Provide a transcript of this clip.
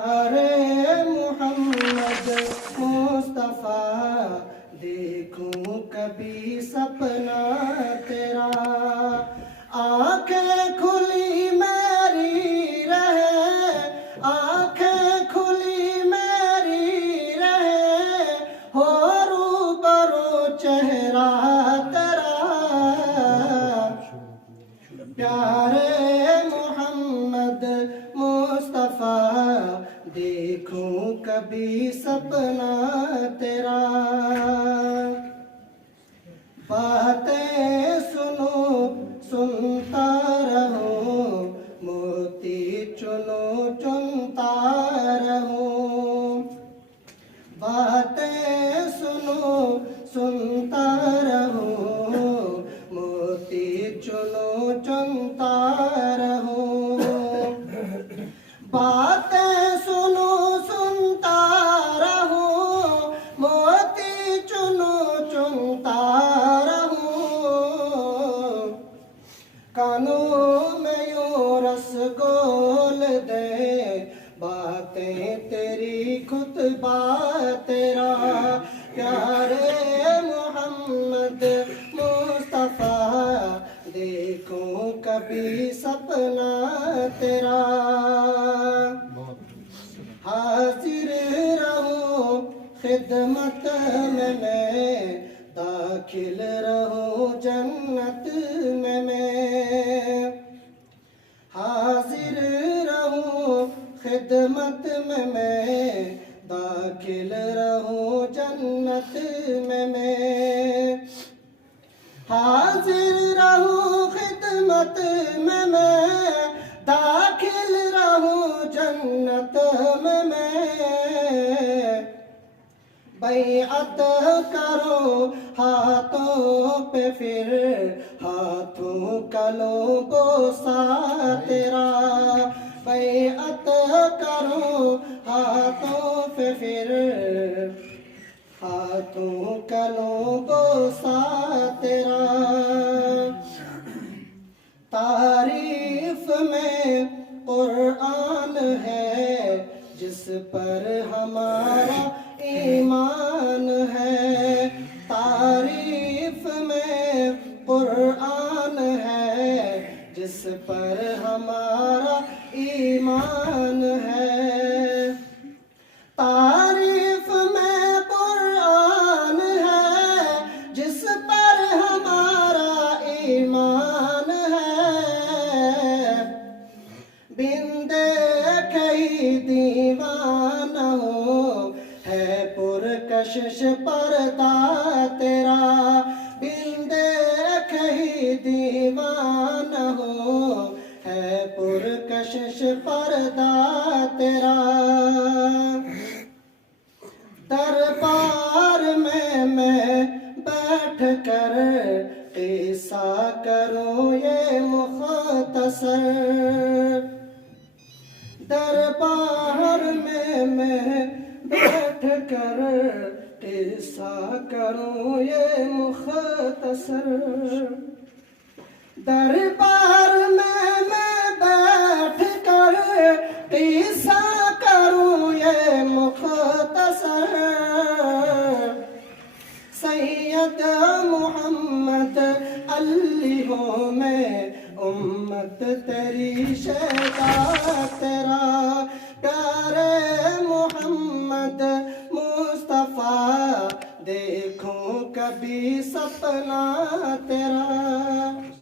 ارے محمد مصطفیٰ دیکھوں کبھی سپنا تیرا، آنکھیں کھلی میری رہے، آنکھیں کھلی میری رہے، ہو روبرو چہرہ تیرا، پیارے محمد مصطفیٰ دیکھوں کبھی سپنا تیرا، باتیں سنو سنتا رہوں، موتی چنو چنتا رہوں، باتیں سنو سنتا رہوں، موتی چنو چنتا رہوں، باتیں سنو سنتا رہوں، موتی چنو چنتا رہوں، کانوں میں یوں رس گول دے، باتیں تیری خطبہ تیرا، پیارے محمد مصطفیٰ دیکھوں کبھی سپنا تیرا، حاضر رہوں خدمت میں داخل رہوں جنت میں حاضر رہوں خدمت میں داخل رہوں جنت میں حاضر رہوں خدمت میں داخل رہوں جنت میں بیعت کرو ہاتھوں پہ پھر ہاتھوں کا لو بوسہ تیرا، بیعت کرو ہاتھوں پہ پھر ہاتھوں کا لو بوسہ تیرا، تعریف میں قرآن ہے جس پر ہمارا ایمان ہے، تعریف میں قرآن ہے جس پر ہمارا ایمان ہے، تعریف میں قرآن ہے جس پر ہمارا ایمان ہے، بن دیکھے ہی دیوانہ ہو ہے پرکشش پردہ تیرا، بن دیکھے ہی دیوانہ ہو ہے پرکشش پردہ تیرا، دربار میں بیٹھ کر قصہ کروں یہ مختصر، دربار میں بیٹھ کر قصہ کروں یہ مختصر، دربار میں بیٹھ کر قصہ کروں یہ مختصر، سید محمد علیہ میں امت تیری شیدا تیرا، پیارے محمد مصطفیٰ دیکھوں کبھی سپنا تیرا۔